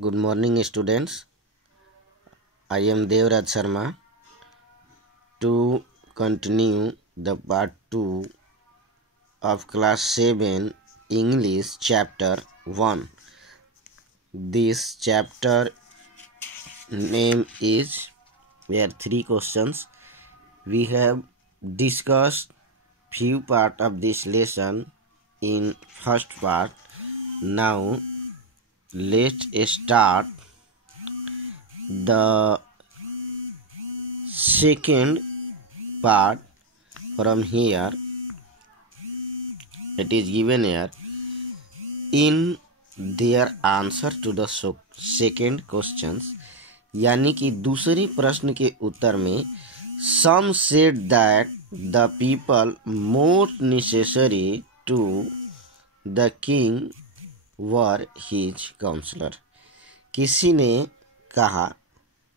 Good morning, students. I am Devraj Sharma. To continue the part 2 of class 7 English chapter 1. This chapter name is, we have 3 questions. We have discussed few part of this lesson in first part. Now let's start the second part from here. It is given here in their answer to the second questions, यानी कि दूसरे प्रश्न के उत्तर में some said that the people most necessary to the king were his counselor. किसी ने कहा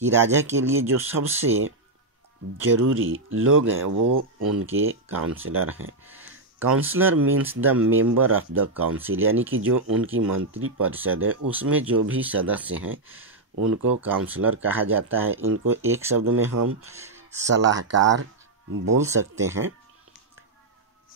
कि राजा के लिए जो सबसे जरूरी लोग हैं वो उनके काउंसलर हैं. Counsellor means the member of the council, यानी कि जो उनकी मंत्री परिषद है उसमें जो भी सदस्य हैं उनको काउंसलर कहा जाता है. इनको एक शब्द में हम सलाहकार बोल सकते हैं.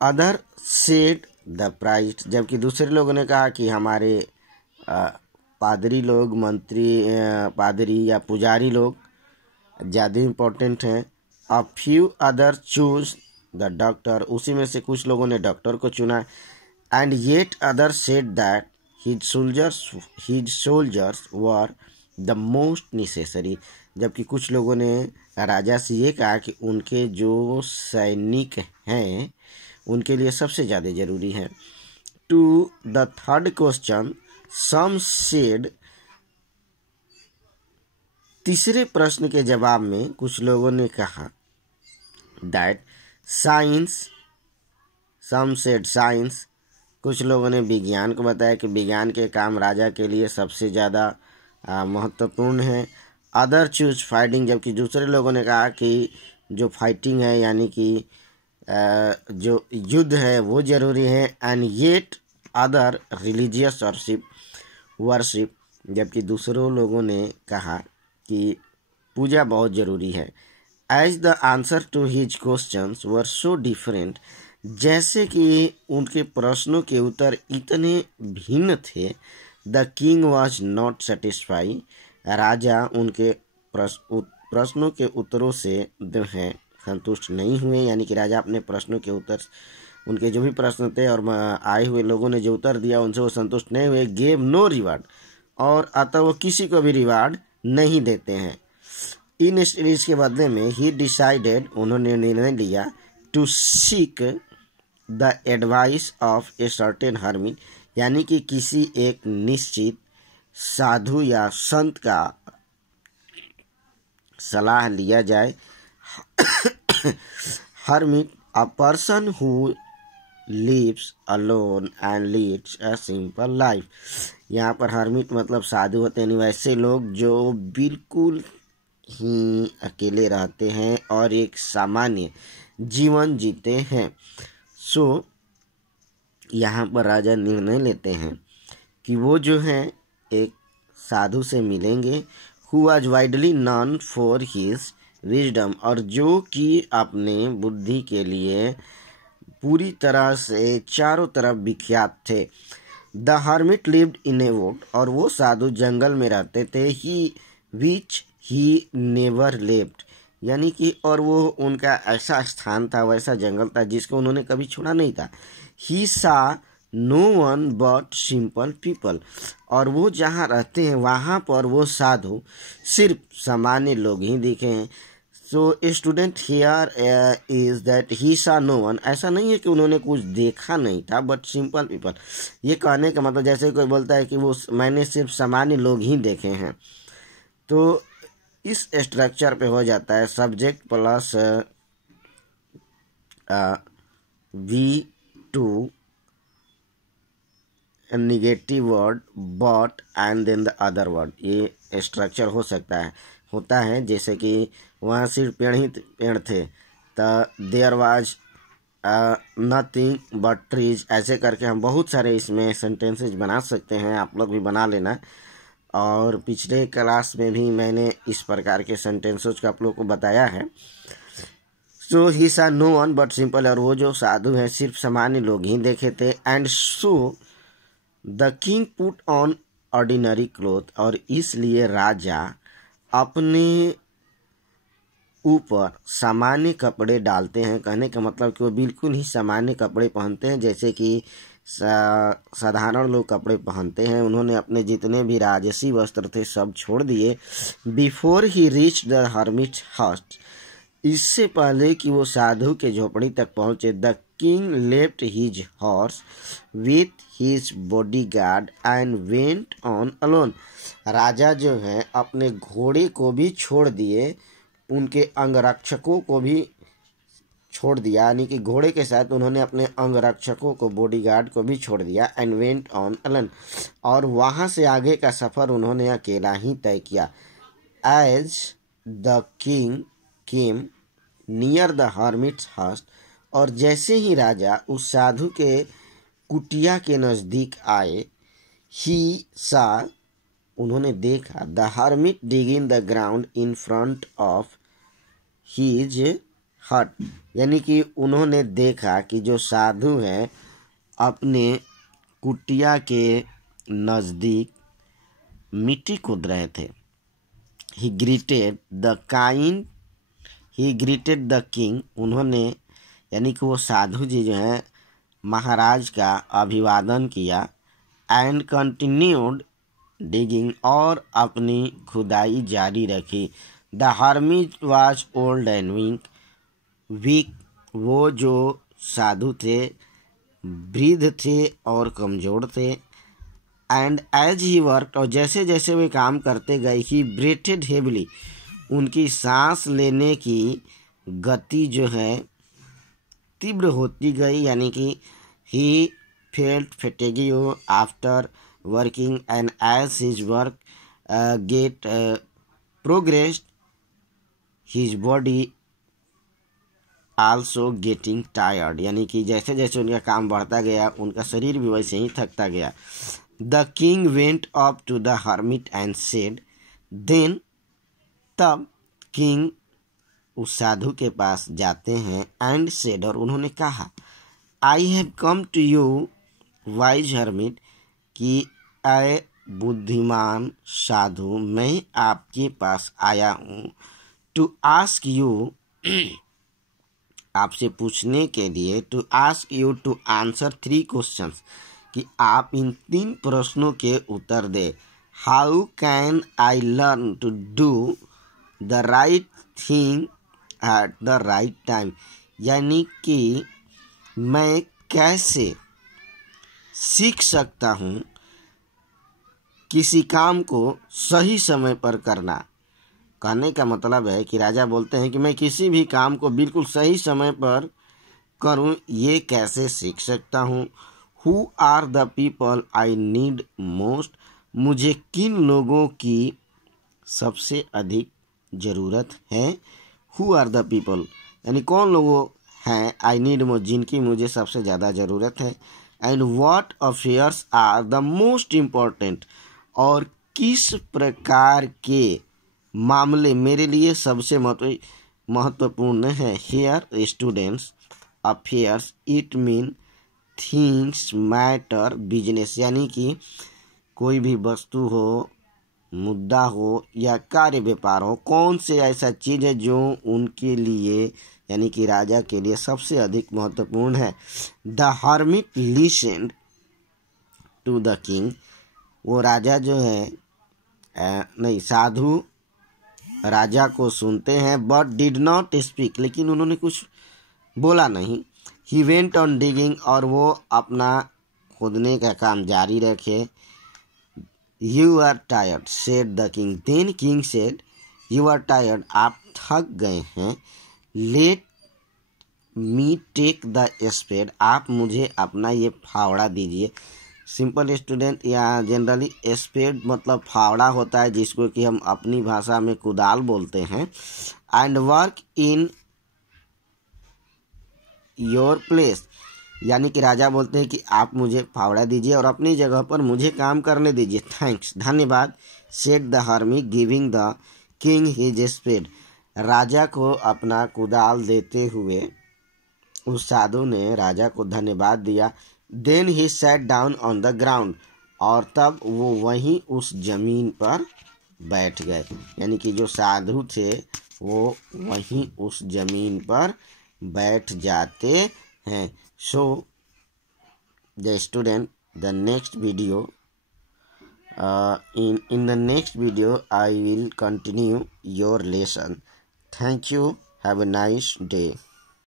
अदर सेड द प्राइस्ट, जबकि दूसरे लोगों ने कहा कि हमारे पादरी लोग, मंत्री, पादरी या पुजारी लोग ज़्यादा इम्पोर्टेंट हैं. A few other choose the doctor, उसी में से कुछ लोगों ने डॉक्टर को चुना. And yet other said that his soldiers were the most necessary, जबकि कुछ लोगों ने राजा से ये कहा कि उनके जो सैनिक हैं उनके लिए सबसे ज़्यादा ज़रूरी है. To the third question some said, तीसरे प्रश्न के जवाब में कुछ लोगों ने कहा that science, some said science, कुछ लोगों ने विज्ञान को बताया कि विज्ञान के काम राजा के लिए सबसे ज़्यादा महत्वपूर्ण है. अदर चूज फाइटिंग, जबकि दूसरे लोगों ने कहा कि जो फाइटिंग है यानी कि जो युद्ध है वो ज़रूरी है. And yet other religious worship, जबकि दूसरों लोगों ने कहा कि पूजा बहुत ज़रूरी है. As the answer to his questions were so different, जैसे कि उनके प्रश्नों के उत्तर इतने भिन्न थे. The king was not satisfy, राजा उनके प्रश्नों के उत्तरों से जो हैं संतुष्ट नहीं हुए. यानी कि राजा अपने प्रश्नों के उत्तर, उनके जो भी प्रश्न थे और आए हुए लोगों ने जो उत्तर दिया उनसे वो संतुष्ट नहीं हुए. गेव नो रिवार्ड, और अतः वो किसी को भी रिवार्ड नहीं देते हैं. इन स्टडीज के बदले में ही डिसाइडेड, उन्होंने निर्णय लिया to seek the advice of a certain hermit, यानी कि किसी एक निश्चित साधु या संत का सलाह लिया जाए. Hermit a person who lives alone and leads a simple life. यहाँ पर हर्मिट मतलब साधु होते हैं, वैसे लोग जो बिल्कुल ही अकेले रहते हैं और एक सामान्य जीवन जीते हैं. सो यहाँ पर राजा निर्णय लेते हैं कि वो जो हैं एक साधु से मिलेंगे, who was widely non for his wisdom, और जो कि अपने बुद्धि के लिए पूरी तरह से चारों तरफ विख्यात थे. The hermit lived in A would, और वो साधु जंगल में रहते थे. ही नेवर लेफ्ट, यानी कि और वो उनका ऐसा स्थान था, वैसा जंगल था जिसको उन्होंने कभी छोड़ा नहीं था. He saw no one but simple people, और वो जहाँ रहते हैं वहाँ पर वो साधु सिर्फ सामान्य लोग ही दिखे हैं. So student here is that he saw no one, ऐसा नहीं है कि उन्होंने कुछ देखा नहीं था, बट सिंपल पीपल, ये कहने का मतलब जैसे कोई बोलता है कि वो मैंने सिर्फ सामान्य लोग ही देखे हैं. तो इस स्ट्रक्चर पे हो जाता है subject plus V2 negative word but and then the other word. ये स्ट्रक्चर हो सकता है, होता है. जैसे कि वहाँ सिर्फ पेड़ थे, तो there was nothing but trees, ऐसे करके हम बहुत सारे इसमें सेंटेंसेस बना सकते हैं. आप लोग भी बना लेना. और पिछले क्लास में भी मैंने इस प्रकार के सेंटेंसेस को आप लोग को बताया है। सो ही saw no one but simple, और वो जो साधु हैं सिर्फ सामान्य लोग ही देखे थे। And so the king put on ordinary cloth, और इसलिए राजा अपने ऊपर सामान्य कपड़े डालते हैं। कहने का मतलब कि वो बिल्कुल ही सामान्य कपड़े पहनते हैं, जैसे कि साधारण लोग कपड़े पहनते हैं। उन्होंने अपने जितने भी राजसी वस्त्र थे सब छोड़ दिए। Before he reach the hermit हट, इससे पहले कि वो साधु के झोपड़ी तक पहुंचे, the king left his horse with his bodyguard and went on alone. राजा जो है अपने घोड़े को भी छोड़ दिए, उनके अंगरक्षकों को भी छोड़ दिया, यानी कि घोड़े के साथ उन्होंने अपने अंगरक्षकों को, बॉडीगार्ड को भी छोड़ दिया। एंड वेंट ऑन अलोन, और वहाँ से आगे का सफ़र उन्होंने अकेला ही तय किया। As the king came near the hermit's hut, और जैसे ही राजा उस साधु के कुटिया के नज़दीक आए, ही सा, उन्होंने देखा, the hermit digging the ground in front of his हट, यानी कि उन्होंने देखा कि जो साधु हैं अपने कुटिया के नज़दीक मिट्टी खोद रहे थे। ही ग्रीटेड द किंग, उन्होंने, यानी कि वो साधु जी जो हैं महाराज का अभिवादन किया। एंड कंटिन्यूड डिगिंग, और अपनी खुदाई जारी रखी। The hermit was old and weak, वो जो साधु थे वृद्ध थे और कमज़ोर थे। एंड एज ही वर्क, और जैसे जैसे वे काम करते गए, ही ब्रीथेड हेवली, उनकी सांस लेने की गति जो है तीव्र होती गई, यानी कि he felt fatigue after working. And as his work get progressed, his body also getting tired, यानी कि जैसे जैसे उनका काम बढ़ता गया उनका शरीर भी वैसे ही थकता गया। The king went up to the hermit and said, then, तब किंग उस साधु के पास जाते हैं। एंड सेड, और उन्होंने कहा, I have come to you wise hermit, कि आए बुद्धिमान साधु, मैं आपके पास आया हूँ, टू आस्क यू, आपसे पूछने के लिए, to ask you to answer 3 questions, कि आप इन 3 प्रश्नों के उत्तर दे। How can I learn to do the right thing at the right time, यानी कि मैं कैसे सीख सकता हूँ किसी काम को सही समय पर करना। कहने का मतलब है कि राजा बोलते हैं कि मैं किसी भी काम को बिल्कुल सही समय पर करूं, ये कैसे सीख सकता हूं। Who are the people I need most, मुझे किन लोगों की सबसे अधिक ज़रूरत है। हु आर द पीपल, यानी कौन लोगों हैं, आई नीड मोस्ट, जिनकी मुझे सबसे ज़्यादा ज़रूरत है। And what affairs are the most important, और किस प्रकार के मामले मेरे लिए सबसे महत्वपूर्ण है। Hair students, affairs it mean things matter business, यानी कि कोई भी वस्तु हो, मुद्दा हो या कार्य व्यापार हो, कौन से ऐसा चीज़ है जो उनके लिए, यानी कि राजा के लिए सबसे अधिक महत्वपूर्ण है। The hermit listened to the king, वो राजा जो है साधु राजा को सुनते हैं। बट डिड नॉट स्पीक, लेकिन उन्होंने कुछ बोला नहीं। ही वेंट ऑन डिगिंग, और वो अपना खोदने का काम जारी रखे। You are tired said the king, then king said, you are tired, आप थक गए हैं। Let me take the spade, आप मुझे अपना ये फावड़ा दीजिए। सिंपल स्टूडेंट, या जनरली स्पेड मतलब फावड़ा होता है, जिसको कि हम अपनी भाषा में कुदाल बोलते हैं। And work in your place, यानी कि राजा बोलते हैं कि आप मुझे फावड़ा दीजिए और अपनी जगह पर मुझे काम करने दीजिए। थैंक्स, धन्यवाद। Said the hermit giving the king his spade. राजा को अपना कुदाल देते हुए उस साधु ने राजा को धन्यवाद दिया। Then he sat down on the ground, और तब वो वहीं उस जमीन पर बैठ गए। यानी कि जो साधु थे वो वहीं उस जमीन पर बैठ जाते हैं। So the student, the next video in the next video I will continue your lesson. Thank you. Have a nice day.